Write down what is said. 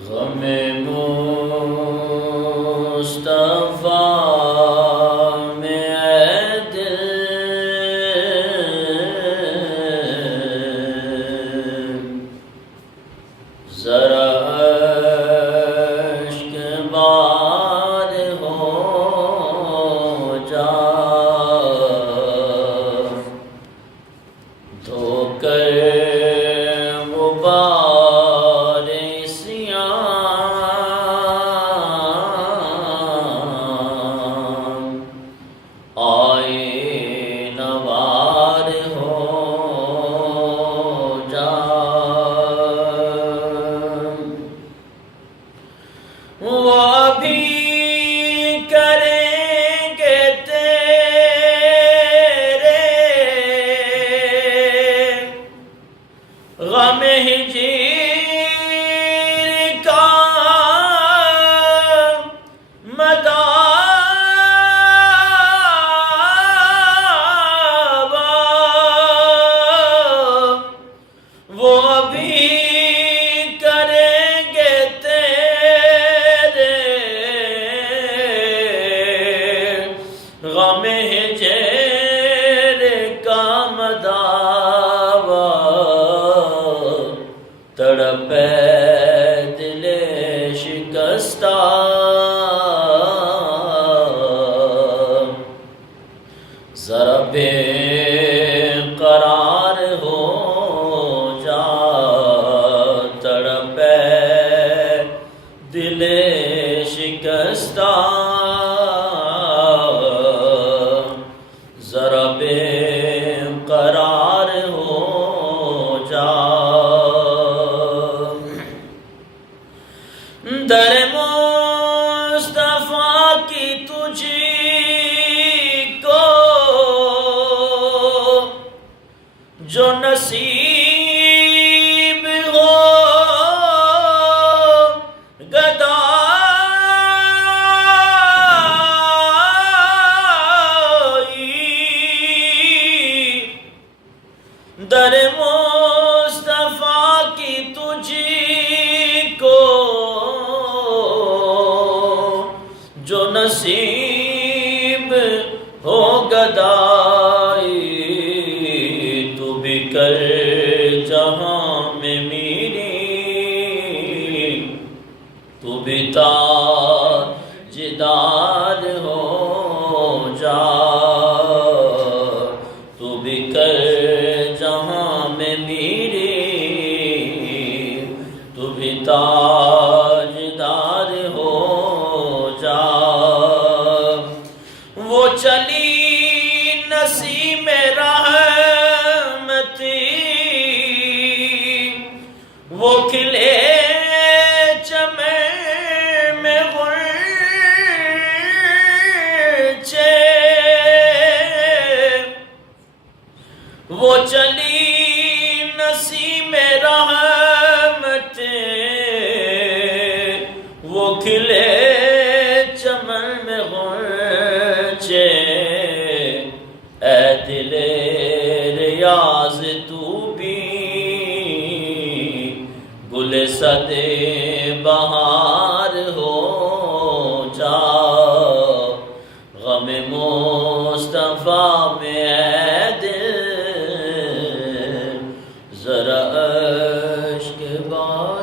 غم مصطفیٰ میں اے دل ذرا عشق بار ہو جا دھو کر غبار سیاہ آئے نوار ہو جا وہ ابھی کریں گے تیرے غم ہجیر کا مداوا وہ ابھی کریں گے تیرے غم ہجر کا مداوا تڑپے دل شکستہ ذرا بے قرار ہو جا تڑپے دل شکستہ ذرا بے قرار ہو جا در مصطفیٰ کی تجھی کو جو نصیب ہو گدائی در مصطفیٰ کی تجھی کو جو نصیب ہو گدائی تو بھی کر جہاں میں میری تو بھی تاجدار ہو جا تو بھی کر جہاں میں میری تو بھی تاجدار ہو جا وہ چلی نسیم رحمتی وہ کھلے چمن میں غنچے وہ چلی نسیم رحمت وہ کھلے چمن میں غنچے اے دل ریاض تو بھی گل صد بہار ہو جا غم مصطفیٰ میں اے دل ذرا عشق بار